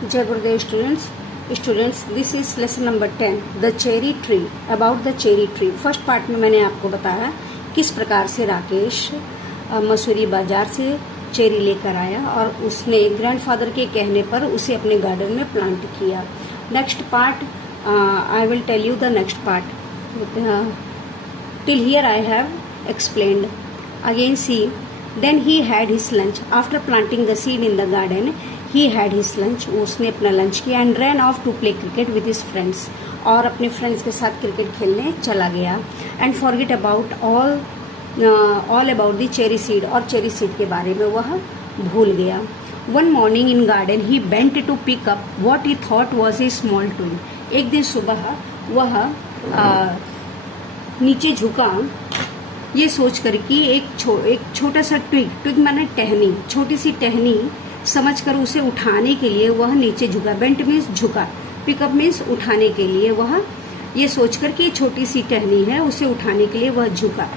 जय गुरुदेव students this is lesson number 10 the cherry tree. About the cherry tree first part में मैंने आपको बताया किस प्रकार से राकेश मसूरी बाजार से चेरी लेकर आया और उसने ग्रैंडफादर के कहने पर उसे अपने गार्डन में प्लांट किया। Next part I will tell you the next part. Till here I have explained. Again see then he had his lunch after planting the seed in the garden. He had his lunch, उसने अपना lunch किया and ran off to play cricket with his friends, और अपने friends के साथ cricket खेलने चला गया। And forget about all about the cherry seed, और चेरी सीड के बारे में वह भूल गया। One morning in garden he bent to pick up what he thought was a small twig. एक दिन सुबह वह नीचे झुका ये सोच कर कि एक छोटा सा ट्विग माने टहनी, छोटी सी टहनी समझकर उसे उठाने के लिए वह नीचे झुका। बेंट मीन्स झुका, पिकअप मीन्स उठाने के लिए। वह ये सोचकर कि छोटी सी टहनी है उसे उठाने के लिए वह झुका,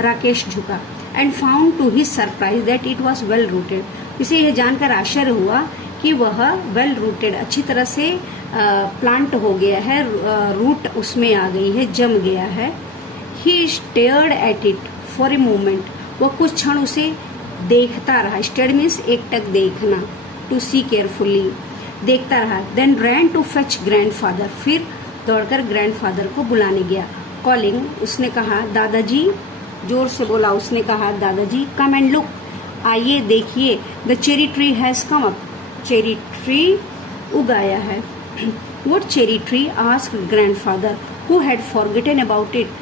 राकेश झुका। And found to his surprise that it was well rooted. इसे यह जानकर आश्चर्य हुआ कि वह वेल रूटेड, अच्छी तरह से प्लांट हो गया है, रूट उसमें आ गई है, जम गया है। He stared at it for a moment, वह कुछ क्षण उसे देखता रहा। स्टेयर्ड मीन्स एकटक देखना, टू सी केयरफुली, देखता रहा। Then ran to fetch grandfather, फिर दौड़कर ग्रैंडफादर को बुलाने गया। कॉलिंग, उसने कहा दादाजी, जोर से बोला, उसने कहा दादाजी कम एंड लुक, आइए देखिए, the cherry tree has come up, cherry tree उगाया है। What cherry tree asked grandfather who had forgotten about it.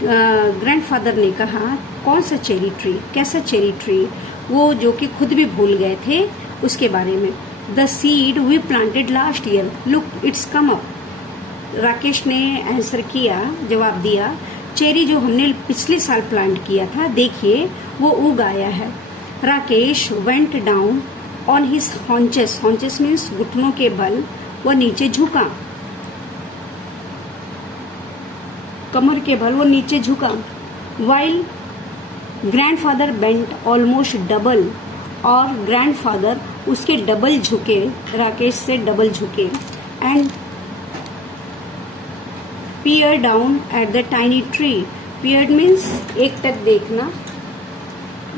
Grandfather ने कहा कौन सा चेरी ट्री, कैसा चेरी ट्री, वो जो कि खुद भी भूल गए थे उसके बारे में। The seed we planted last year, look it's come up. Rakesh ने आंसर किया, जवाब दिया, चेरी जो हमने पिछले साल प्लांट किया था, देखिए वो उग आया है। Rakesh went down on his haunches, haunches means घुटनों के बल, वह नीचे झुका, कमर के बल वो नीचे झुका। While grandfather bent almost double, और ग्रैंडफादर उसके डबल झुके, राकेश से डबल झुके। And peer down at the tiny tree, peered means एकटक देखना,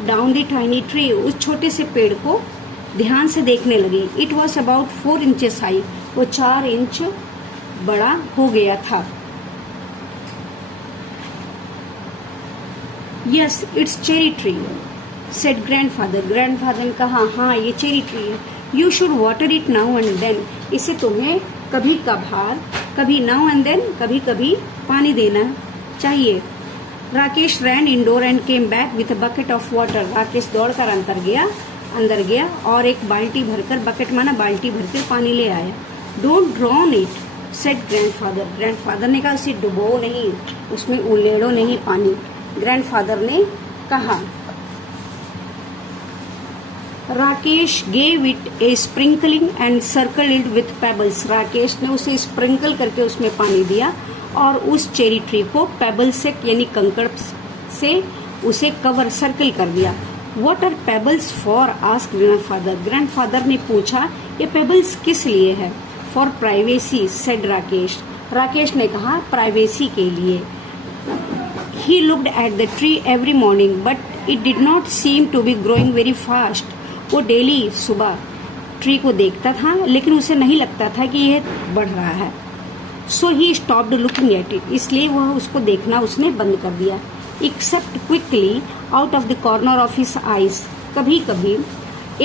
डाउन द टाइनी ट्री, उस छोटे से पेड़ को ध्यान से देखने लगी। It was about 4 inches high, वो 4 इंच बड़ा हो गया था। Yes it's cherry tree said grandfather, grandfather ने कहा हाँ ये चेरी ट्री है। You should water it now and then, इसे तुम्हें कभी कभार, कभी नाउ एंड देन, कभी कभी पानी देना चाहिए। Rakesh ran indoor and came back with a bucket of water, Rakesh दौड़कर अंदर गया और एक बाल्टी भरकर, बकेट माना बाल्टी भरकर पानी ले आया। Don't drawn it said grandfather, grandfather ने कहा उसे डुबो नहीं, उसमें उलेड़ो नहीं पानी। ग्रैंडफादर ने कहा। Rakesh gave it a sprinkling and circle it with pebbles, Rakesh ने उसे स्प्रिंकल करके उसमें पानी दिया और उस चेरी ट्री को पेबल से यानी कंकड़ से उसे कवर सर्कल कर दिया। What are pebbles for asked grandfather, grandfather ने पूछा ये पेबल्स किस लिए है। For privacy said Rakesh, Rakesh ने कहा प्राइवेसी के लिए। He looked at the tree every morning, but it did not seem to be growing very fast. वो डेली सुबह ट्री को देखता था लेकिन उसे नहीं लगता था कि यह बढ़ रहा है। So he stopped looking at it, इसलिए वह उसको देखना उसने बंद कर दिया। Except quickly out of the corner of his eyes, कभी कभी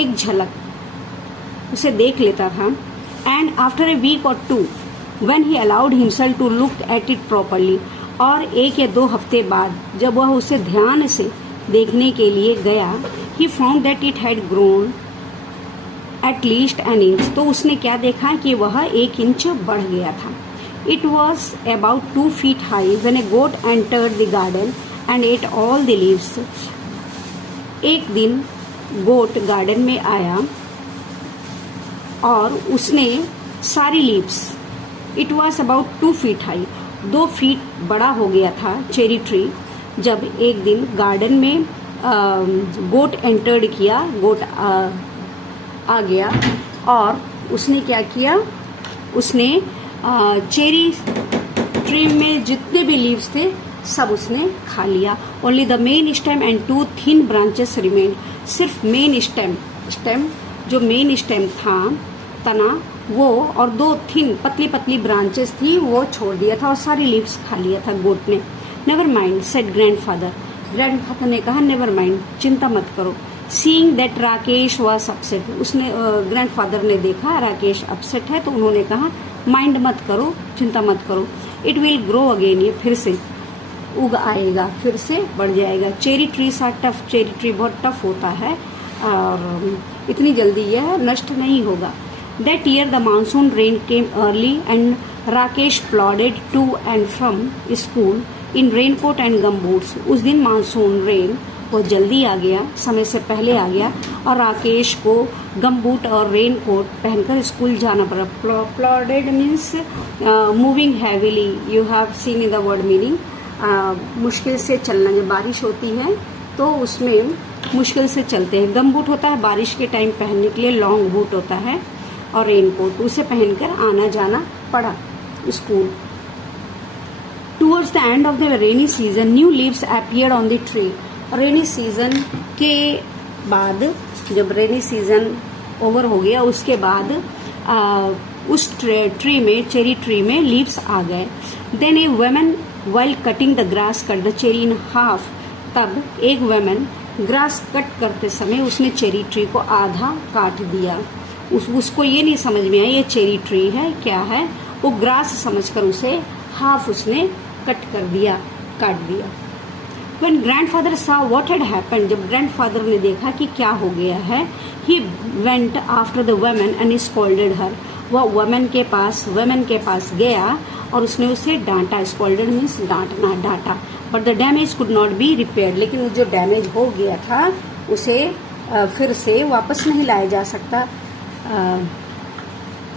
एक झलक उसे देख लेता था। And after a week or two, when he allowed himself to look at it properly, और 1 या 2 हफ्ते बाद जब वह उसे ध्यान से देखने के लिए गया, he found that it had grown at least an inch, तो उसने क्या देखा कि वह 1 इंच बढ़ गया था। It was about 2 feet high when a goat entered the garden and ate all the leaves. एक दिन गोट गार्डन में आया और उसने सारी leaves, it was about 2 feet high, 2 feet बड़ा हो गया था चेरी ट्री। जब एक दिन गार्डन में गोट एंटर्ड किया, गोट आ गया और उसने क्या किया, उसने चेरी ट्री में जितने भी लीव्स थे सब उसने खा लिया। Only the main stem and 2 thin branches remain, सिर्फ मेन स्टेम जो मेन स्टेम था, तना, वो और 2 थिन पतली पतली ब्रांचेस थी वो छोड़ दिया था और सारी लीव्स खा लिया था गोट ने। Never mind said grandfather, grandfather ने कहा नेवर माइंड, चिंता मत करो। Seeing that Rakesh was upset, उसने ग्रैंडफादर ने देखा राकेश अपसेट है तो उन्होंने कहा माइंड मत करो, चिंता मत करो, इट विल ग्रो अगेन, ये फिर से उग आएगा, फिर से बढ़ जाएगा। Cherry trees are tough, cherry tree बहुत टफ होता है और इतनी जल्दी यह नष्ट नहीं होगा। That year the monsoon rain came early and Rakesh प्लॉडेड to and from school in raincoat and गमबूट्स। उस दिन मानसून रेन बहुत जल्दी आ गया, समय से पहले आ गया और राकेश को गमबूट और रेनकोट पहनकर स्कूल जाना पड़ा। Plodded means moving heavily, you have seen in the word meaning, मुश्किल से चलना। जब बारिश होती है तो उसमें मुश्किल से चलते हैं। गमबूट होता है बारिश के टाइम पहनने के लिए, लॉन्ग बूट होता है, और रेनकोट उसे पहनकर आना जाना पड़ा school. Towards the end of the rainy season new leaves appeared on the tree. Rainy season के बाद, जब रेनी सीजन ओवर हो गया उसके बाद उस ट्री में, चेरी ट्री में लीव्स आ गए। Then a woman while cutting the grass cut the cherry in half, तब एक वुमन ग्रास कट करते समय उसने चेरी ट्री को आधा काट दिया। उसको ये नहीं समझ में आया ये चेरी ट्री है क्या है, वो ग्रास समझकर उसे हाफ उसने कट कर दिया, काट दिया। When grandfather saw what had happened, जब ग्रैंडफादर ने देखा कि क्या हो गया है, he went after the woman and scolded her, वह वुमन के पास गया और उसने उसे डांटा। स्कॉल्डेड मीन्स डांटना, डांटा। But the damage could not be repaired, लेकिन वो जो डैमेज हो गया था उसे फिर से वापस नहीं लाया जा सकता।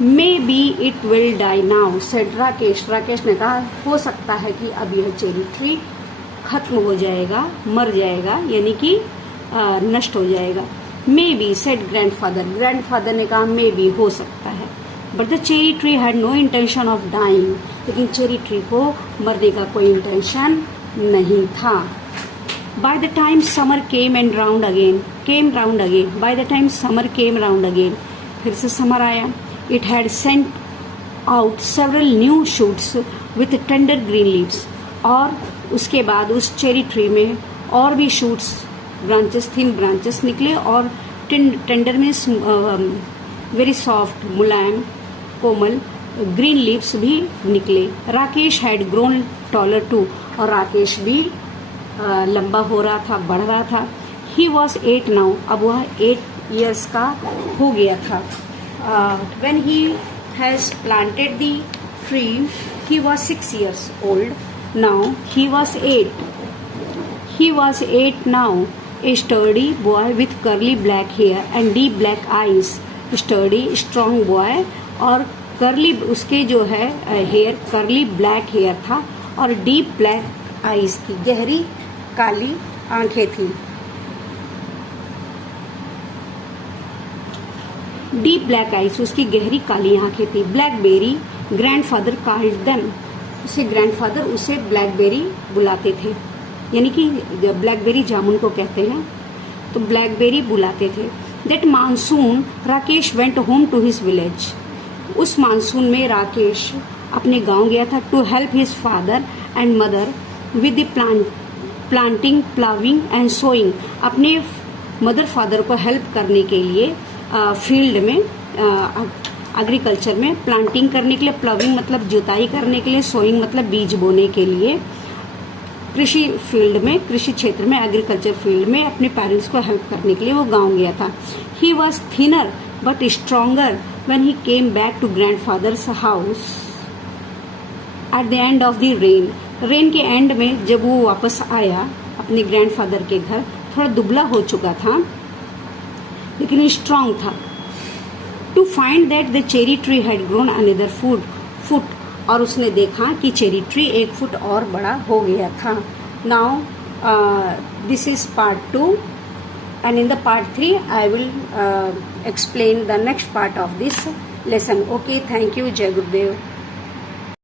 Maybe it will die now said Rakesh, Rakesh ने कहा हो सकता है कि अब यह चेरी ट्री खत्म हो जाएगा, मर जाएगा, यानी कि नष्ट हो जाएगा। Maybe said grandfather, grandfather ने कहा मे बी, हो सकता है। But the cherry tree had no intention of dying, लेकिन चेरी ट्री को मरने का कोई इंटेंशन नहीं था। By the time summer came and round again, by the time summer came round again, फिर से समर आया। It had sent out several new shoots with tender green leaves, और उसके बाद उस चेरी ट्री में और भी शूट्स, ब्रांचेस, थिन ब्रांचेस निकले, और टेंडर मीन्स वेरी सॉफ्ट, मुलायम, कोमल, ग्रीन लीव्स भी निकले। Rakesh had grown taller too, और राकेश भी लंबा हो रहा था, बढ़ रहा था। ही वॉज 8 नाउ, अब वह 8 years का हो गया था। When he has planted the tree he was 6 years old, now he was 8। He was 8 now, a sturdy boy with curly black hair and deep black eyes. Sturdy, strong boy, और curly उसके जो है hair, curly black hair था और deep black eyes थी, गहरी काली आंखें थी। डीप ब्लैक आइज, उसकी गहरी काली आंखें थी। ब्लैकबेरी ग्रैंडफादर कॉल्ड देम, उसे ग्रैंडफादर उसे ब्लैकबेरी बुलाते थे, यानी कि ब्लैकबेरी जामुन को कहते हैं, तो ब्लैकबेरी बुलाते थे। That monsoon Rakesh went home to his village, उस मानसून में राकेश अपने गांव गया था। To help his father and mother with the planting, ploughing and sowing, अपने मदर फादर को हेल्प करने के लिए फील्ड में, एग्रीकल्चर में, प्लांटिंग करने के लिए, प्लाविंग मतलब जुताई करने के लिए, सोइंग मतलब बीज बोने के लिए, कृषि फील्ड में, कृषि क्षेत्र में, एग्रीकल्चर फील्ड में अपने पेरेंट्स को हेल्प करने के लिए वो गांव गया था। He was thinner but stronger when he came back to grandfather's house at the end of the rain, rain के एंड में जब वो वापस आया अपने ग्रैंडफादर के घर, थोड़ा दुबला हो चुका था लेकिन स्ट्रांग था। To find that the cherry tree had grown another foot, और उसने देखा कि चेरी ट्री 1 फुट और बड़ा हो गया था। Now this is part 2 and in the part 3 I will explain the next part of this lesson. Okay, thank you, जय गुरुदेव।